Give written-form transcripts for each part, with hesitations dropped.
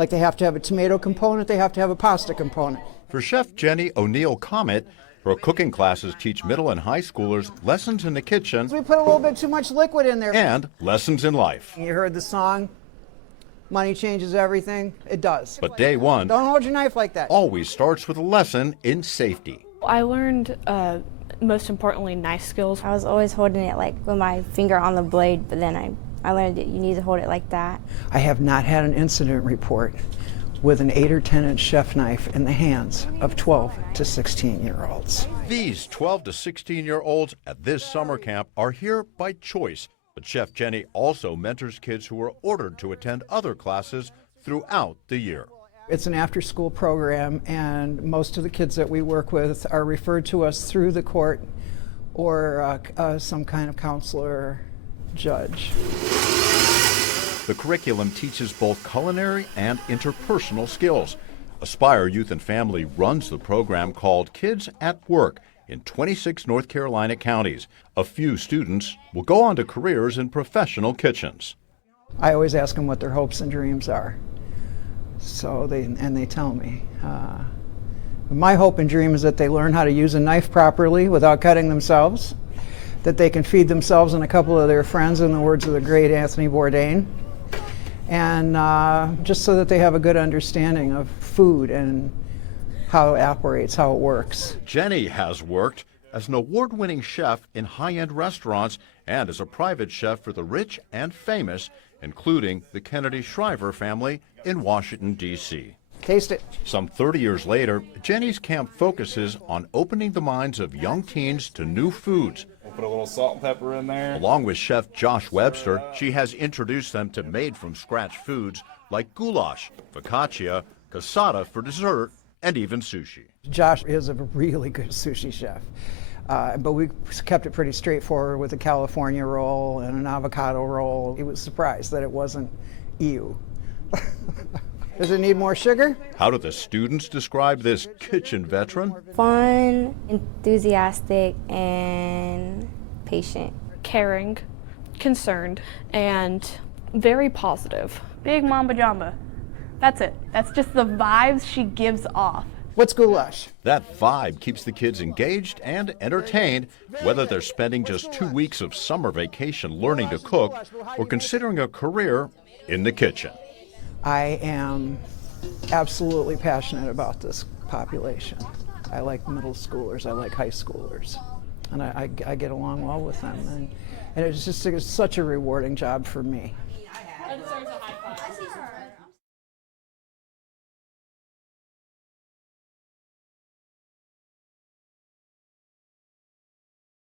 Like they have to have a tomato component, they have to have a pasta component. For Chef Jenny O'Neill Comet, her cooking classes teach middle and high schoolers lessons in the kitchen. We put a little bit too much liquid in there. And lessons in life. You heard the song, money changes everything. It does. But day one Don't hold your knife like that. Always starts with a lesson in safety. I learned, most importantly, knife skills. I was always holding it like with my finger on the blade, but then I learned that you need to hold it like that. I have not had an incident report with an 8 or 10-inch chef knife in the hands of 12 to 16-year-olds. These 12 to 16-year-olds at this summer camp are here by choice. But Chef Jenny also mentors kids who are ordered to attend other classes throughout the year. It's an after-school program, and most of the kids that we work with are referred to us through the court or some kind of counselor or judge. The curriculum teaches both culinary and interpersonal skills. Aspire Youth and Family runs the program called Kids at Work in 26 North Carolina counties. A few students will go on to careers in professional kitchens. I always ask them what their hopes and dreams are. So they tell me. My hope and dream is that they learn how to use a knife properly without cutting themselves, that they can feed themselves and a couple of their friends, in the words of the great Anthony Bourdain, and just so that they have a good understanding of food and how it operates, how it works. Jenny has worked as an award-winning chef in high-end restaurants and as a private chef for the rich and famous, including the Kennedy Shriver family in Washington, D.C. Taste it. Some 30 years later, Jenny's camp focuses on opening the minds of young teens to new foods. We'll put a little salt and pepper in there. Along with Chef Josh Webster, she has introduced them to made-from-scratch foods like goulash, focaccia, cassata for dessert, and even sushi. Josh is a really good sushi chef, but we kept it pretty straightforward with a California roll and an avocado roll. He was surprised that it wasn't ew. Does it need more sugar? How do the students describe this kitchen veteran? Fun, enthusiastic, and patient. Caring, concerned, and very positive. Big Mamba Jamba. That's it. That's just the vibes she gives off. What's goulash? That vibe keeps the kids engaged and entertained, whether they're spending just 2 weeks of summer vacation learning to cook or considering a career in the kitchen. I am absolutely passionate about this population. I like middle schoolers, I like high schoolers, and I get along well with them, and it's such a rewarding job for me.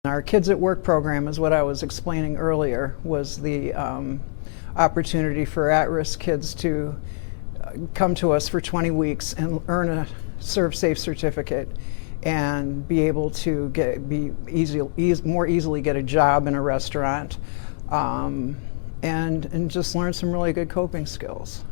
Our Kids at Work program is what I was explaining earlier, was the opportunity for at-risk kids to come to us for 20 weeks and earn a Serve Safe certificate and be able to more easily get a job in a restaurant and just learn some really good coping skills.